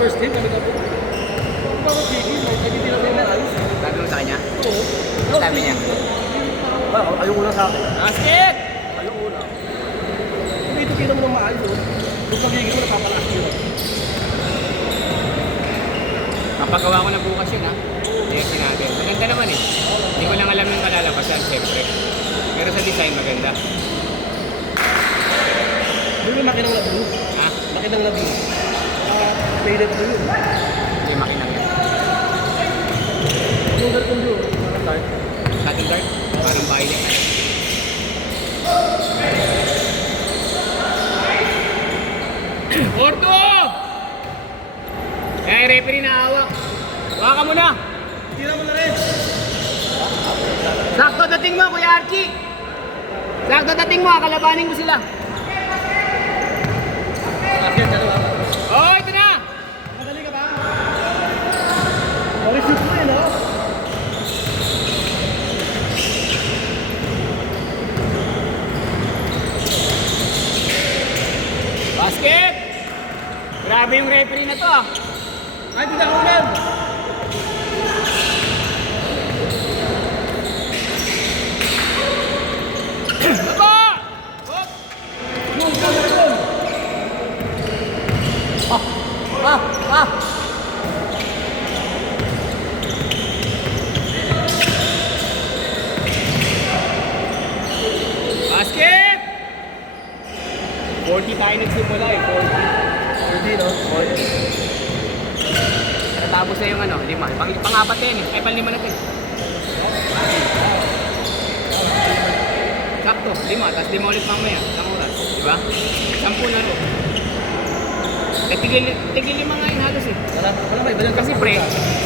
first game, kami na po. Kung ako gigil, hindi tinawin na ayos. Sabi mo sa kanya? Oo. Sabi niya? Ayoko na sa akin. Basket! Ayoko na. Hindi ito tinan mo ng maayos. Kung pagigil mo, napapalakas yun. Mapagawa ko na bukas yun ha. Hindi sinabi. Maganda naman eh. Hindi ko lang alam yung kalalabasan, siyempre. Pero sa design maganda. Hindi mo makinang labi. Ha? Makinang labi. Faded blue yun. Hindi makinang yan. Yung ganitong blue, parang dark. Satin dark? Parang violet. Orto! Kaya referee na hawak. Huwag ka muna. Tira mo na rin. Sakto dating mo, Kuya Archie. Sakto dating mo, kalabanin mo sila. Basket, dalawa. Oh, ito na! Madali ka ba? Marishoot mo yun, no? Basket! Grabe yung referee na to ah. Ay, hindi na ulan. Baba! Hop! Yung camera doon. Ah! Basket! 40 tayo nagsimula eh, Hindi, no? 40. Natapos na yung ano, 5. Pang-apat yan eh, ay pang-5 na ito eh. Sakto, 5, tapos 5 ulit mamaya, isang oras, di ba? 10 na rin. Eh, tigil 5 nga yun halos eh. Wala ba? Iba lang Kasi pre,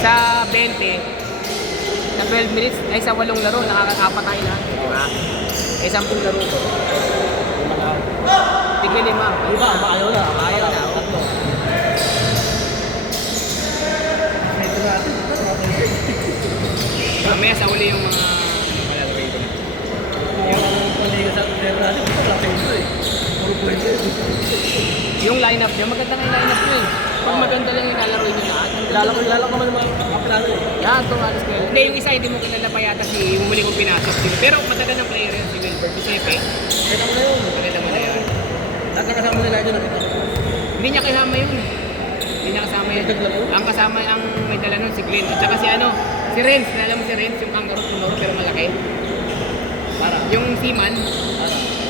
sa 20, sa 12 minutes, ay sa 8 laro, nakaka-4 tayo lahat, di ba? Eh, 10 laro ko. Tigil 5. Iba, ayaw na. Ayaw na, oh. Tatlo. Ito natin. Mamaya sa uli yung mga kalalaroin ko na. Yung paliga sa player natin, wala sa ito eh. Puro pwede. Yung lineup niya, maganda nga yung lineup niya eh. Pag maganda lang yung lalaroin niya lahat. Kilala ko man yung mga kapilano eh. Yan, ito halos kayo. Hindi, yung isa hindi mo kilala pa yata si yung muli kong pinasok. Pero matagal ng player yan, si Wilbert. Si Sepe, Kaya mo na yun. maganda mo na yan. Lahat na kasama nila dyan nakita. Hindi niya kasama yun. Hindi niya kasama yun. Ang kasama, ang may dala nun, si Glenn. At saka si ano, si Renz. Alam mo si Renz, yung kangaroo, tunoro, pero malaki. Para. Yung Seaman,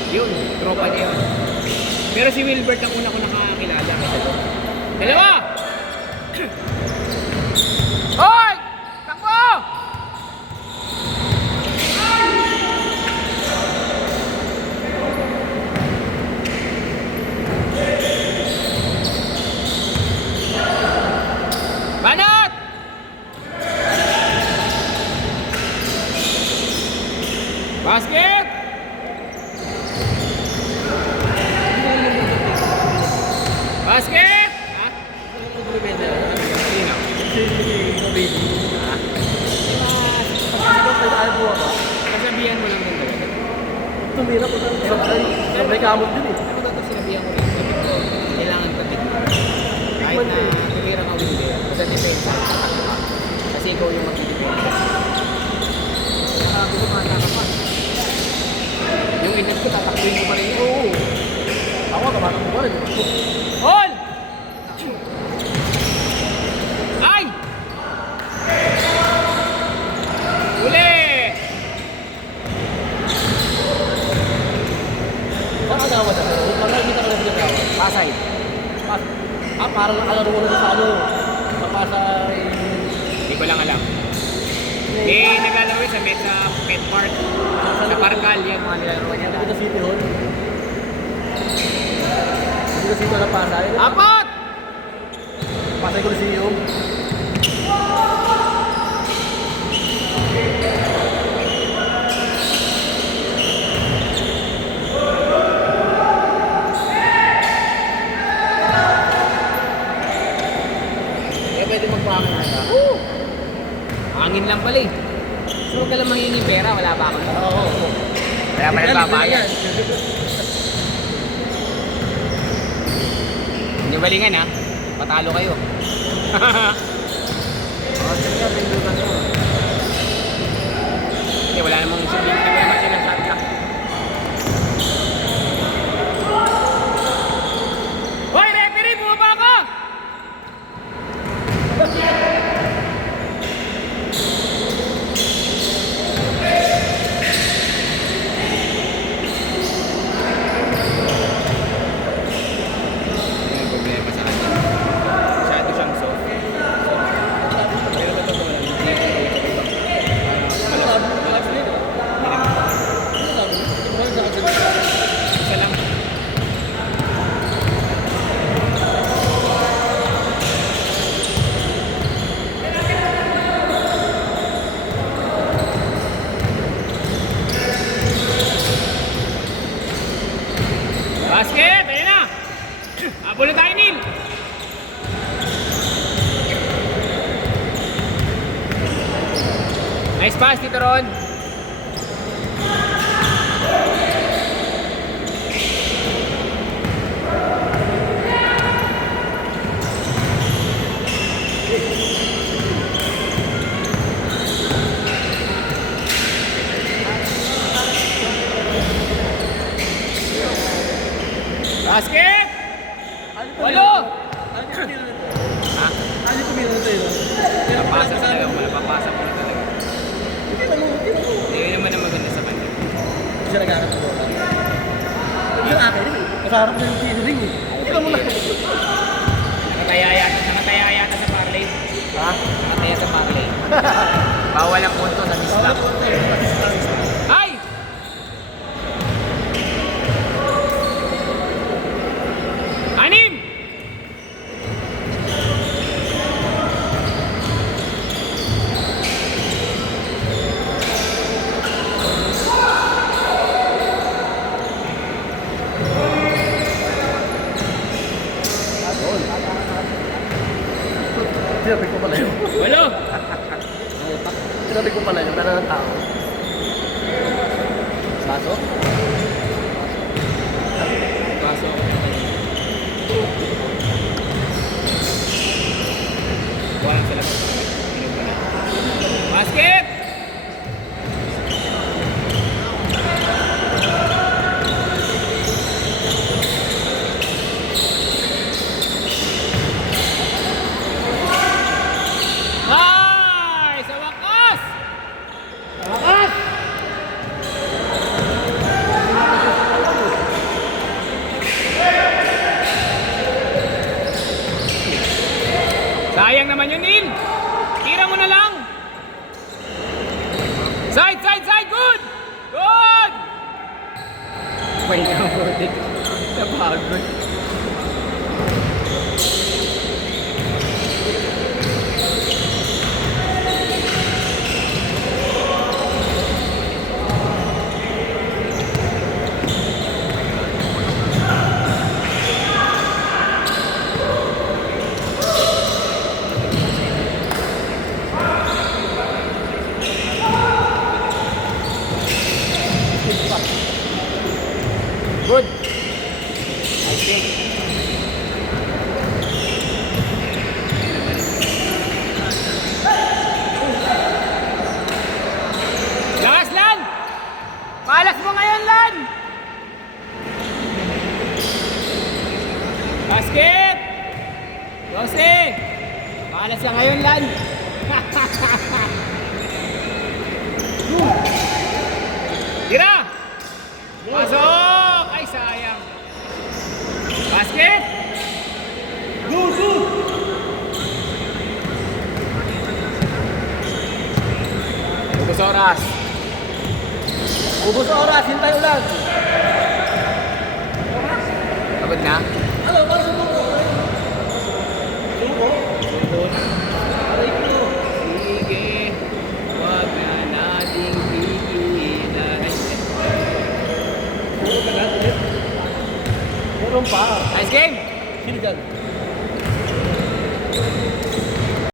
yun, tropa niya yun. Pero si Wilbert ang una ko nakakilala. Kasi doon. Dalawa! Hoy! Takbo! Banat! Basket! Basket! Ha? Sino? Kasabihan mo lang din talaga. Tumira po sa may kamot din eh. Ano ba ito sinabihan ko rin? Sabi ko, kailangan patignan. Kahit na tumira ka o hindi, basta depensa, tatakbo ka. Kasi ikaw yung magdidepensa. Nakagulo ka pa. Yung inat ko, tatakbuin mo pa rin yun. Oo. Ako, kamatang mo rin. Hold! Ay! Uli! Saan ka dawa dyan? Pag nakikita ka lang sa dawa. Pasay. Parang nakalaro mo na sa ano. Sa Hindi ko lang alam. May naglalaro sa Pet Park. Sa Parkal, yan mga nilalaro niya. Dito City Hall. Dito City Hall na Pasay. Apat! Pasay Coliseum. Pwede magpangin na ka. Hangin lang pala eh. So huwag ka lang manghingi pera, wala pa ako. Oo. Kaya pa nagbabayad. Hindi balingan ha. Patalo kayo. Sige, pindutan mo. Hindi, wala namang sabihin. Hindi ko naman sinasabi ka. Hoy, referee! Bumaba ka! Yung problema sa atin. Masyado siyang soft. Pero ba't ito wala? Malabo, malabo din. Malabo. Ito ba yung nakaganda? Isa lang. Basket! Ayun na! Habol na tayo, Neil! Nice pass, Tito Ron. Basket! Walo! Ano yung tumira na ito? Ha? Ano yung tumira na ito yun? Napasa talaga. Wala papasa mo na talaga. Hindi naman, hindi naman. Hindi yun naman ang maganda sa kanya. Hindi siya nagkakat ng bola. Yung akin, kasarap na yung tiro ring eh. Hindi naman lang. Nakataya yata sa parlay. Ha? Nakataya sa parlay. Bawal ang punto sa dislap. Ay! Anim! Sinabi ko pala yun. Walo! Sinabi ko pala yun, pero ng tao. Baso? Baso. Walang sila. Basket! Ay! Sa wakas! Sa wakas! Sayang naman yun, Neil! Tira mo na lang! Side, side, side! Good! Good! May namudik. Napagod. Good. I think. Lakas, Lan! Malas mo ngayon, Lan! Basket! Yose! Malas ka ngayon, Lan! Tira! Pasok! Ay, sayang. Basket! Good, good! Ubus oras. Ubus oras, hintay ulan. Pagod na?